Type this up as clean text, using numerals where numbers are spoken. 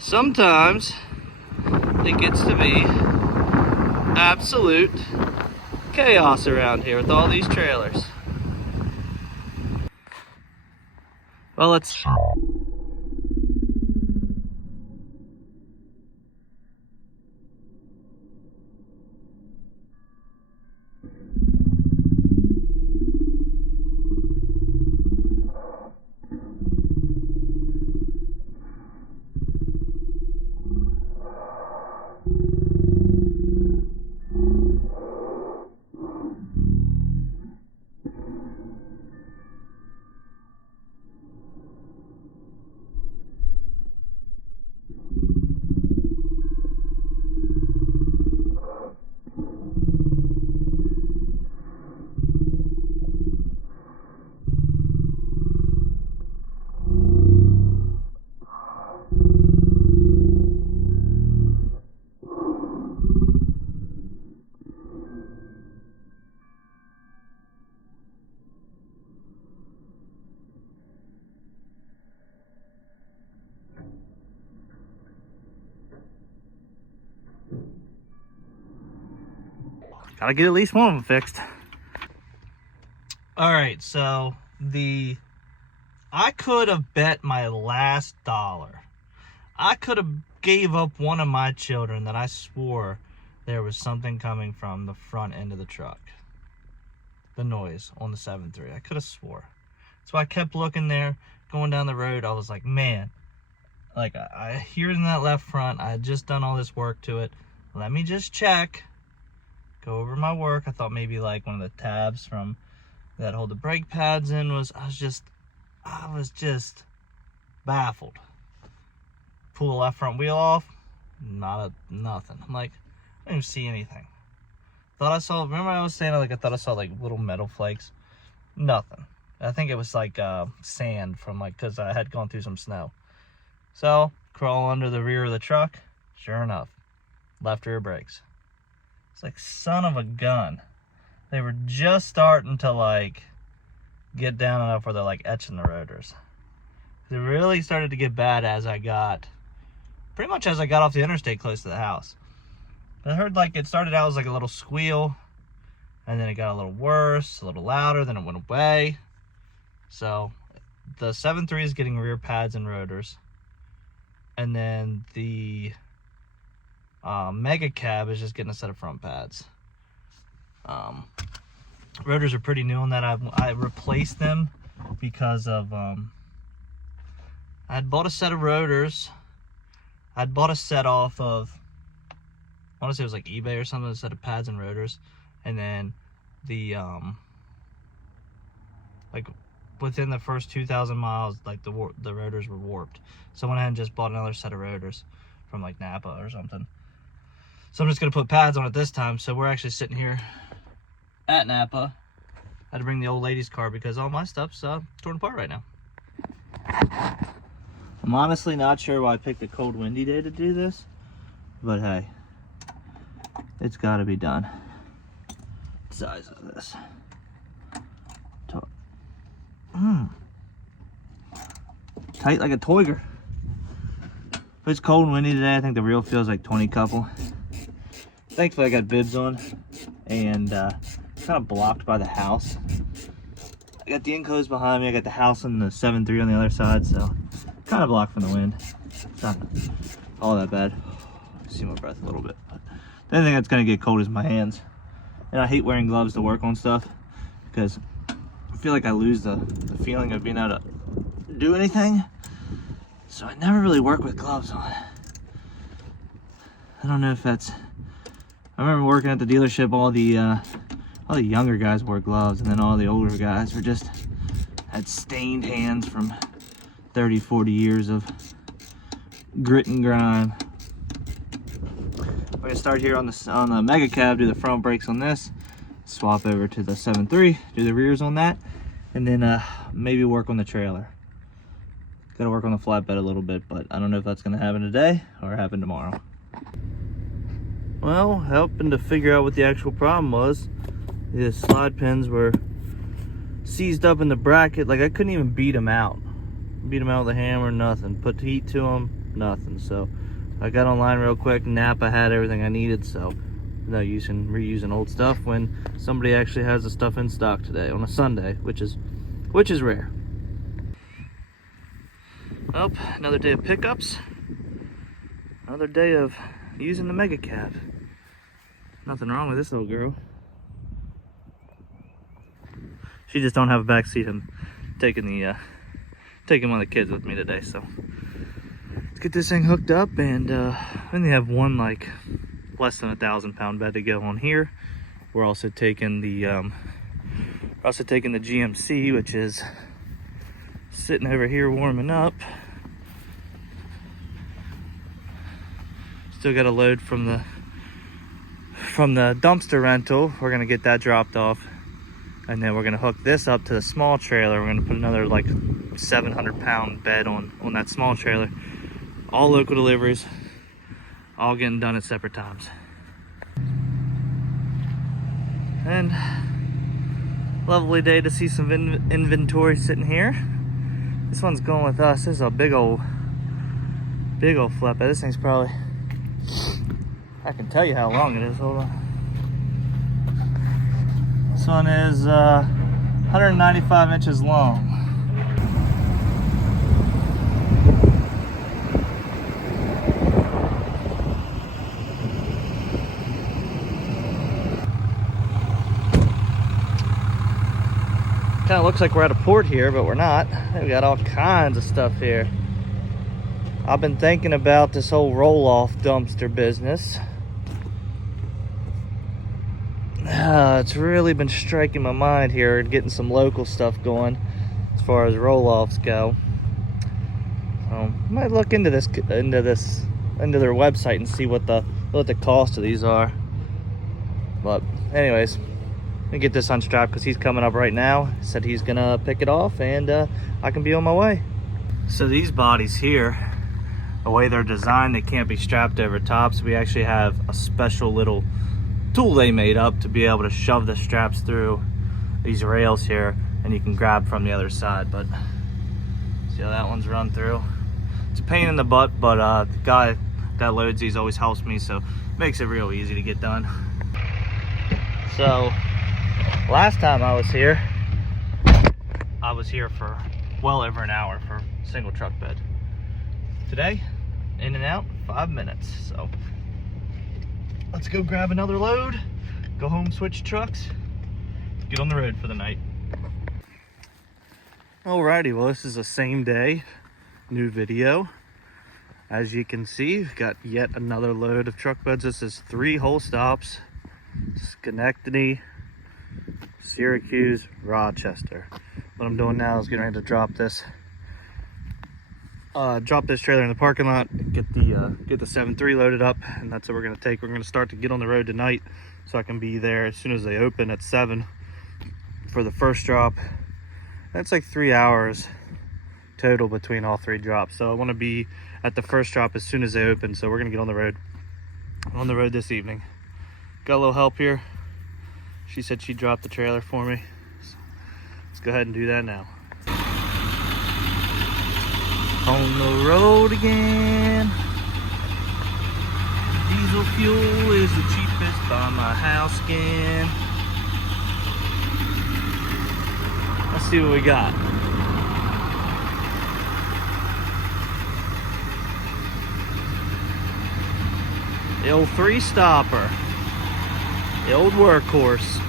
Sometimes it gets to be absolute chaos around here with all these trailers. Well, let's... Gotta get at least one of them fixed. All right, so I could have bet my last dollar. I could have gave up one of my children that I swore there was something coming from the front end of the truck. The noise on the 7.3. I could have swore. So I kept looking there, going down the road. I was like, man, like I hear it in that left front. I had just done all this work to it. Let me just check. Go over my work. I thought maybe like one of the tabs from that hold the brake pads in was, I was just baffled. Pull the left front wheel off, nothing. I'm like, I don't even see anything. Thought I saw, remember I was saying like I thought I saw like little metal flakes? Nothing. I think it was like sand from like, cause I had gone through some snow. So crawl under the rear of the truck. Sure enough, left rear brakes. It's like, son of a gun. They were just starting to like get down enough where they're like etching the rotors. It really started to get bad pretty much as I got off the interstate close to the house. I heard like it started out as like a little squeal, and then it got a little worse, a little louder, then it went away. So the 7.3 is getting rear pads and rotors, and then the Mega Cab is just getting a set of front pads. Rotors are pretty new on that. I replaced them because of I'd bought a set of rotors. I'd bought a set off of, I want to say it was like eBay or something, a set of pads and rotors, and then the like within the first 2,000 miles, like the rotors were warped. So I went ahead and just bought another set of rotors from like Napa or something. So I'm just gonna put pads on it this time. So we're actually sitting here at Napa. I had to bring the old lady's car because all my stuff's torn apart right now. I'm honestly not sure why I picked a cold, windy day to do this, but hey, it's got to be done. Size of this. Tight like a Toiger. If it's cold and windy today, I think the reel feels like 20 couple. Thankfully, I got bibs on, and kind of blocked by the house. I got the enclosed behind me. I got the house and the 7.3 on the other side, so kind of blocked from the wind. It's not all that bad. See my breath a little bit. But the only thing that's gonna get cold is my hands, and I hate wearing gloves to work on stuff because I feel like I lose the feeling of being able to do anything. So I never really work with gloves on. I don't know if that's. I remember working at the dealership. All the younger guys wore gloves, and then all the older guys were just had stained hands from 30, 40 years of grit and grime. We're gonna start here on the Mega Cab, do the front brakes on this, swap over to the 7.3, do the rears on that, and then maybe work on the trailer. Gotta work on the flatbed a little bit, but I don't know if that's gonna happen today or happen tomorrow. Well, helping to figure out what the actual problem was, the slide pins were seized up in the bracket. Like I couldn't even beat them out with a hammer, nothing. Put heat to them, nothing. So I got online real quick. Napa had everything I needed, so no use in reusing old stuff when somebody actually has the stuff in stock today on a Sunday, which is rare. Well, another day of pickups. Another day of using the mega cab. Nothing wrong with this little girl. She just don't have a back seat. I'm taking one of the kids with me today, so let's get this thing hooked up. And then they have one like less than 1,000-pound bed to go on here. We're also taking the GMC, which is sitting over here warming up. Still got a load from the dumpster rental. We're gonna get that dropped off, and then we're gonna hook this up to the small trailer. We're gonna put another like 700-pound bed on that small trailer. All local deliveries, all getting done at separate times. And lovely day to see some inventory sitting here. This one's going with us. This is a big old flatbed. This thing's probably, I can tell you how long it is. Hold on. This one is 195 inches long. Kind of looks like we're at a port here, but we're not. We got all kinds of stuff here. I've been thinking about this whole roll-off dumpster business. It's really been striking my mind here and getting some local stuff going as far as roll-offs go. I might look into their website and see what the cost of these are. But anyways, let me get this unstrapped because he's coming up right now. He said he's gonna pick it off, and I can be on my way. So these bodies here, the way they're designed, they can't be strapped over top, so we actually have a special little tool they made up to be able to shove the straps through these rails here, and you can grab from the other side. But see how that one's run through? It's a pain in the butt, but the guy that loads these always helps me, so it makes it real easy to get done. So last time I was here for well over an hour for a single truck bed. Today, in and out, 5 minutes. So let's go grab another load, go home, switch trucks, get on the road for the night. Alrighty, well, this is the same day, new video. As you can see, we've got yet another load of truck beds. This is 3 whole stops: Schenectady, Syracuse, Rochester. What I'm doing now is getting ready to drop this trailer in the parking lot, get the 7.3 loaded up, and that's what we're gonna take. We're gonna start to get on the road tonight, so I can be there as soon as they open at 7 for the first drop. That's like 3 hours total between all 3 drops. So I want to be at the first drop as soon as they open. So we're gonna get on the road this evening. Got a little help here. She said she'd drop the trailer for me. So let's go ahead and do that now. On the road again. Diesel fuel is the cheapest by my house again. Let's see what we got. The old 3-stopper. The old workhorse.